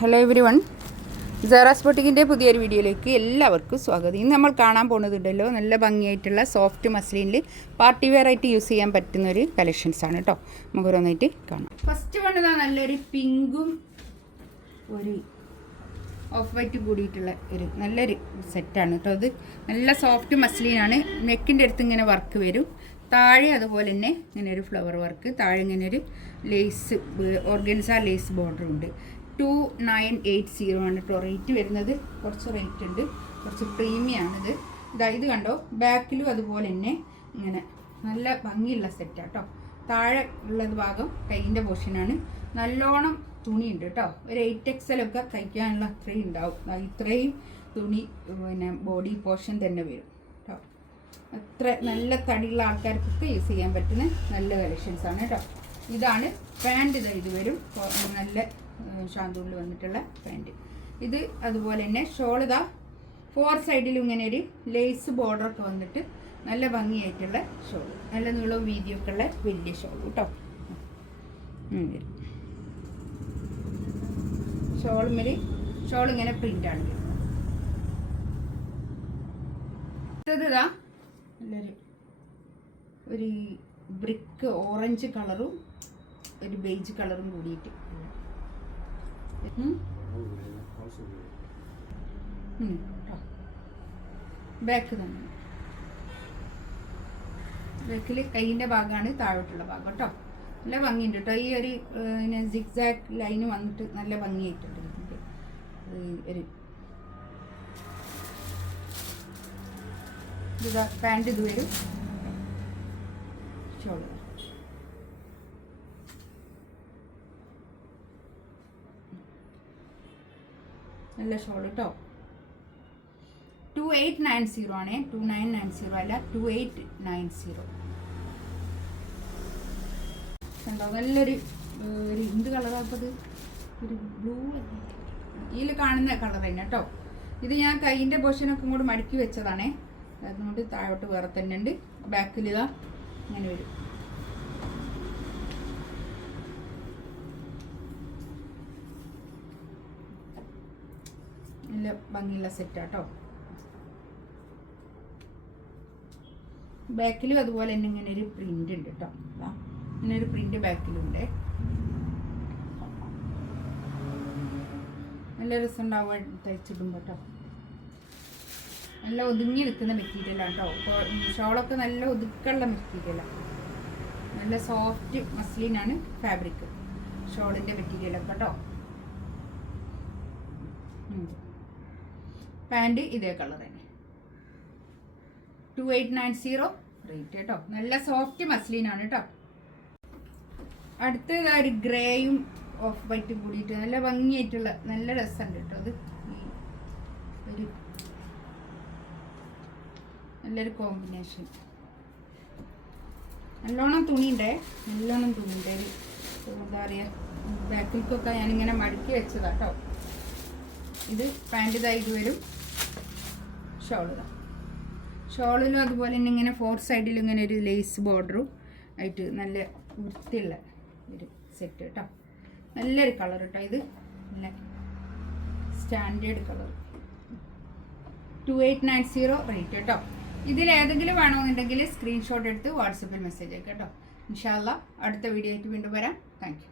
Hello every one, Sara's ബൊട്ടിക്കിൻ്റെ പുതിയൊരു വീഡിയോയിലേക്ക് എല്ലാവർക്കും സ്വാഗതം. ഇന്ന് നമ്മൾ കാണാൻ പോകുന്നതുണ്ടല്ലോ നല്ല ഭംഗിയായിട്ടുള്ള സോഫ്റ്റ് മസ്ലിനിൽ പാർട്ടി വെയർ ആയിട്ട് യൂസ് ചെയ്യാൻ പറ്റുന്ന ഒരു കളക്ഷൻസ് ആണ് കേട്ടോ. നമുക്ക് ഓരോന്നായിട്ട് കാണാം. ഫസ്റ്റ് വൺ നല്ലൊരു പിങ്കും ഒരു ഓഫ് വൈറ്റ് കൂടിയിട്ടുള്ള ഒരു നല്ലൊരു സെറ്റാണ് കേട്ടോ. അത് നല്ല സോഫ്റ്റ് മസ്ലിനാണ്. നെക്കിൻ്റെ അടുത്ത് ഇങ്ങനെ വർക്ക് വരും, താഴെ അതുപോലെ തന്നെ ഇങ്ങനെ ഒരു ഫ്ലവർ വർക്ക്, താഴെ ഇങ്ങനെ ഒരു ലേസ് ഓർഗൻസ ലേസ് ബോർഡർ ഉണ്ട്. 2980 ആണ് കേട്ടോ റേറ്റ് വരുന്നത്. കുറച്ച് റേറ്റ് ഉണ്ട്, കുറച്ച് പ്രീമിയമാണിത്. ഇത് കണ്ടോ, ബാക്കിലും അതുപോലെ തന്നെ ഇങ്ങനെ നല്ല ഭംഗിയുള്ള സെറ്റാണ് കേട്ടോ. താഴെ ഉള്ളത് ഭാഗം കൈയിൻ്റെ പോർഷനാണ്. നല്ലോണം തുണിയുണ്ട് കേട്ടോ. ഒരു 8XL ഒക്കെ തയ്ക്കാനുള്ള അത്രയും ഉണ്ടാവും. ഇത്രയും തുണി പിന്നെ ബോഡി പോർഷൻ തന്നെ വരും കേട്ടോ. അത്ര നല്ല തടിയുള്ള ആൾക്കാർക്കൊക്കെ യൂസ് ചെയ്യാൻ പറ്റുന്ന നല്ല കളക്ഷൻസാണ് കേട്ടോ. ഇതാണ് പാൻറ്റ്. ഇത് വരും നല്ല ഷാന്തൂണിൽ വന്നിട്ടുള്ള പാൻറ്റ്. ഇത് അതുപോലെ തന്നെ ഷോൾ ഇതാ 4 സൈഡിലും ഇങ്ങനെ ഒരു ലേസ് ബോർഡറൊക്കെ വന്നിട്ട് നല്ല ഭംഗിയായിട്ടുള്ള ഷോൾ, നല്ല നീളവും വീതിയൊക്കെ ഉള്ള വലിയ ഷോൾ കേട്ടോ. ഷോൾ ഇങ്ങനെ പ്രിൻ്റാണ് വരുന്നത്. ഇതാ നല്ലൊരു ഒരു ബ്രിക്ക് ഓറഞ്ച് കളറും ഒരു ബേജ് കളറും കൂടിയിട്ട് ബാക്ക് തന്നെ. ബാക്കിൽ കൈയിൻ്റെ ഭാഗമാണ് താഴോട്ടുള്ള ഭാഗം കേട്ടോ. നല്ല ഭംഗിയുണ്ട് കേട്ടോ. ഈ ഒരു സിഗ്സാഗ് ലൈന് വന്നിട്ട് നല്ല ഭംഗിയായിട്ടുണ്ട്. ഒരു ഇതാ പാൻറ്റ് ഇത് വരും. ഷോള് നല്ല ഷോൾ കേട്ടോ. 2890 ആണേ, 2990 അല്ല, 2890. കണ്ടോ, നല്ലൊരു എന്ത് കളറാപ്പത്, ഒരു ബ്ലൂ ഇതിൽ കാണുന്ന കളർ തന്നെ കേട്ടോ. ഇത് ഞാൻ കൈയിൻ്റെ പോർഷനൊക്കെ ഇങ്ങോട്ട് മടക്കി വെച്ചതാണേ, അതുകൊണ്ട് താഴോട്ട് വേറെ തന്നെ ഉണ്ട്. ബാക്കിൽ ഇതാ ഇങ്ങനെ വരും. നല്ല ഭംഗിയുള്ള സെറ്റാട്ടോ. ബാക്കിലും അതുപോലെ തന്നെ ഇങ്ങനെ ഒരു പ്രിന്റ് ഉണ്ട് കേട്ടോ. ഇങ്ങനെ ഒരു പ്രിന്റ് ബാക്കിലുണ്ട്. നല്ല രസം ഉണ്ടാവും തയ്ച്ചിടുമ്പോൾ കേട്ടോ. നല്ല ഒതുങ്ങി നിൽക്കുന്ന മെറ്റീരിയലാണ് കേട്ടോ. ഷോളൊക്കെ നല്ല ഒതുക്കുള്ള മെറ്റീരിയലാണ്. നല്ല സോഫ്റ്റ് മസ്ലിനാണ് ഫാബ്രിക്, ഷോളിൻ്റെ മെറ്റീരിയലൊക്കെ കേട്ടോ. പാൻറ്റ് ഇതേ കളർ തന്നെ, 2890 റേറ്റ് കേട്ടോ. നല്ല സോഫ്റ്റ് മസ്ലിനാണ് കേട്ടോ. അടുത്തത് ഒരു ഗ്രേയും ഓഫ് വൈറ്റും കൂടിയിട്ട് നല്ല ഭംഗിയായിട്ടുള്ള നല്ല രസമുണ്ട് കേട്ടോ. അത് ഒരു നല്ലൊരു കോമ്പിനേഷൻ. നല്ലോണം തുണിയുണ്ടേ, നല്ലോണം തുണിയുണ്ട്. ഒരു എന്താ പറയുക, ബാക്കിലേക്കൊക്കെ ഞാനിങ്ങനെ മടക്കി വെച്ചതാട്ടോ. ഇത് പാൻറ്റ് ഇതായിട്ട് വരും. ഷോളിലും അതുപോലെ തന്നെ ഇങ്ങനെ 4 സൈഡിലും ഇങ്ങനെ ഒരു ലേസ് ബോർഡറും ആയിട്ട് നല്ല വൃത്തിയുള്ള ഒരു സെറ്റ് കേട്ടോ. നല്ലൊരു കളർ കേട്ടോ. ഇത് നല്ല സ്റ്റാൻഡേർഡ് കളർ, 2890 റേറ്റ് കേട്ടോ. ഇതിലേതെങ്കിലും വേണമെന്നുണ്ടെങ്കിൽ സ്ക്രീൻഷോട്ട് എടുത്ത് വാട്സപ്പിൽ മെസ്സേജ് അയക്കാം കേട്ടോ. ഇൻഷാ അല്ലാഹ് അടുത്ത വീഡിയോ ആയിട്ട് വീണ്ടും വരാം. Thank you.